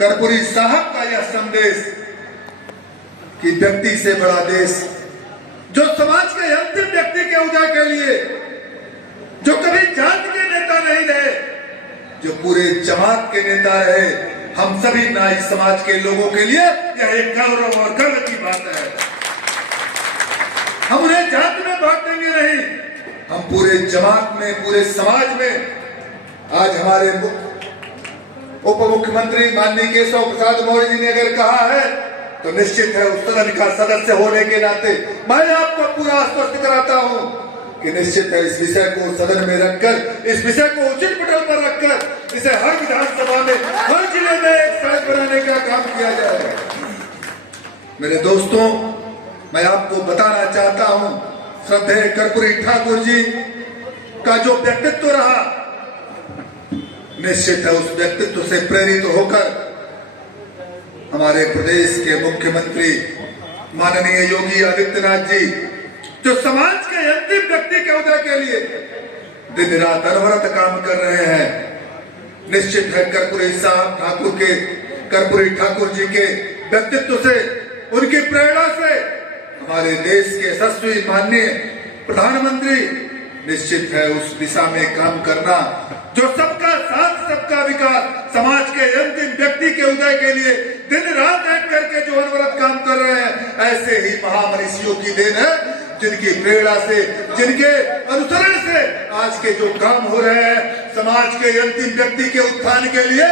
कर्पूरी साहब का यह संदेश कि व्यक्ति से बड़ा देश, जो समाज के अंतिम व्यक्ति के उदय के लिए, जो कभी जात के नेता नहीं रहे, जो पूरे जमात के नेता रहे, हम सभी नाई समाज के लोगों के लिए यह एक गौरव और गर्व की बात है। हम उन्हें जात में बांट देंगे नहीं, हम पूरे जमात में, पूरे समाज में। आज हमारे उप मुख्यमंत्री माननीय केशव प्रसाद मौर्य जी ने अगर कहा है तो निश्चित है उस सदन का सदस्य होने के नाते मैं आपको पूरा आश्वस्त कराता हूं कि निश्चित है इस विषय को सदन में रखकर, इस विषय को उचित पटल पर रखकर इसे हर विधानसभा में, हर जिले में एक साथ बनाने का काम किया जाए। मेरे दोस्तों, मैं आपको बताना चाहता हूं, श्रद्धेय कर्पूरी ठाकुर जी का जो व्यक्तित्व रहा, निश्चित है उस व्यक्तित्व से प्रेरित होकर हमारे प्रदेश के मुख्यमंत्री माननीय योगी आदित्यनाथ जी, जो समाज के अंतिम व्यक्ति के उदय के लिए दिन रात अनवरत काम कर रहे हैं, निश्चित है कर्पूरी साहब कर्पूरी ठाकुर जी के व्यक्तित्व से, उनकी प्रेरणा से हमारे देश के यशस्वी माननीय प्रधानमंत्री निश्चित है उस दिशा में काम करना, जो सबका साथ सबका विकास, समाज के अंतिम व्यक्ति के उदय के लिए दिन रात एक करके जो अनवरत काम कर रहे हैं, ऐसे ही महामनीषियों की देन है, जिनकी प्रेरणा से, जिनके अनुसरण से आज के जो काम हो रहे हैं समाज के अंतिम व्यक्ति के उत्थान के लिए,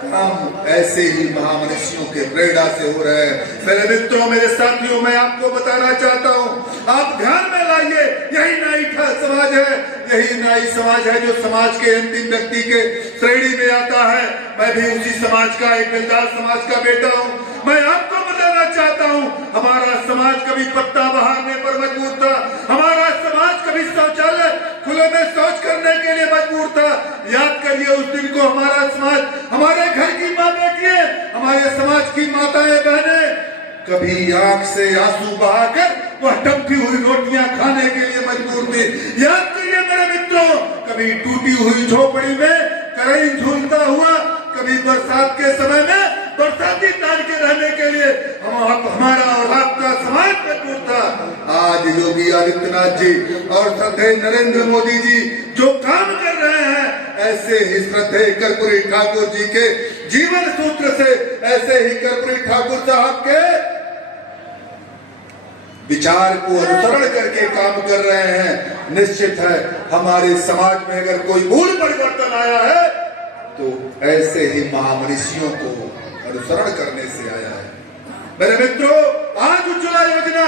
काम ऐसे ही महामनीषियों के प्रेरणा से हो रहे हैं। मेरे मित्रों, मेरे साथियों, मैं आपको बताना चाहता हूं, आप ध्यान में लाइए, यही नाई समाज है, यही नाई समाज है जो समाज के अंतिम व्यक्ति के श्रेणी में आता है। मैं भी उसी समाज का, एक दिलदार समाज का बेटा हूं। मैं आपको बताना चाहता हूं, हमारा समाज कभी पत्ता बहारने पर मजबूर था, हमारा समाज कभी शौचालय खुले में शौच करने के लिए मजबूर था। याद करिए उस दिन को, हमारा समाज, हमारे घर की माँ बेटियां, हमारे समाज की माताएं बहनें कभी आंख से आंसू बहाकर वह टपकी हुई रोटियां खाने के लिए मजबूर थे। याद करिए मेरे मित्रों, कभी टूटी हुई झोपड़ी में करई झूलता हुआ, कभी बरसात के समय में बरसाती तार के रहने के लिए हमारा और आपका समाज मजबूर था। आज योगी आदित्यनाथ जी और श्रद्धेय नरेंद्र मोदी जी जो काम कर रहे हैं, ऐसे ही श्रद्धेय कर्पूरी ठाकुर जी के जीवन सूत्र से, ऐसे ही कर्पूरी ठाकुर साहब के विचार को अनुसरण करके काम कर रहे हैं। निश्चित है हमारे समाज में अगर कोई मूल परिवर्तन आया है तो ऐसे ही महामनीषियों को अनुसरण करने से आया है। मेरे मित्रों, आज उज्ज्वला योजना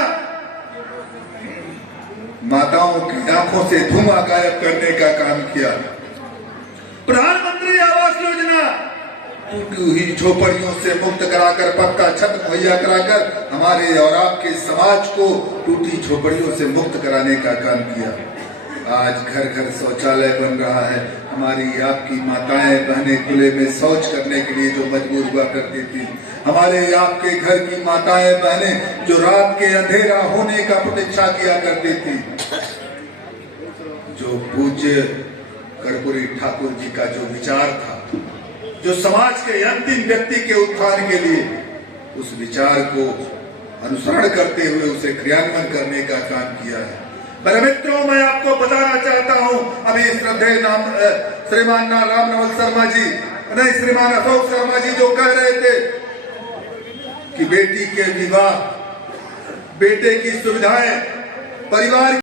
माताओं की आंखों से धुआं गायब करने का काम किया। प्रधानमंत्री आवास योजना टूटी हुई झोपड़ियों से मुक्त कराकर, पक्का छत मुहैया कराकर हमारे और आपके समाज को टूटी झोपड़ियों से मुक्त कराने का काम किया। आज घर घर शौचालय बन रहा है। हमारी आपकी माताएं बहनें खुले में शौच करने के लिए जो मजबूर हुआ करती थी, हमारे आपके घर की माताएं बहनें जो रात के अंधेरा होने का प्रतीक्षा किया करती थी, जो पूज्य कर्पूरी ठाकुर जी का जो विचार था, जो समाज के अंतिम व्यक्ति के उत्थान के लिए उस विचार को अनुसरण करते हुए उसे क्रियान्वयन करने का काम किया है। मेरे मित्रों, मैं आपको बताना चाहता हूं, अभी श्रद्धेय श्रीमान रामनवल शर्मा जी, नहीं श्रीमान अशोक शर्मा जी जो कह रहे थे कि बेटी के विवाह, बेटे की सुविधाएं, परिवार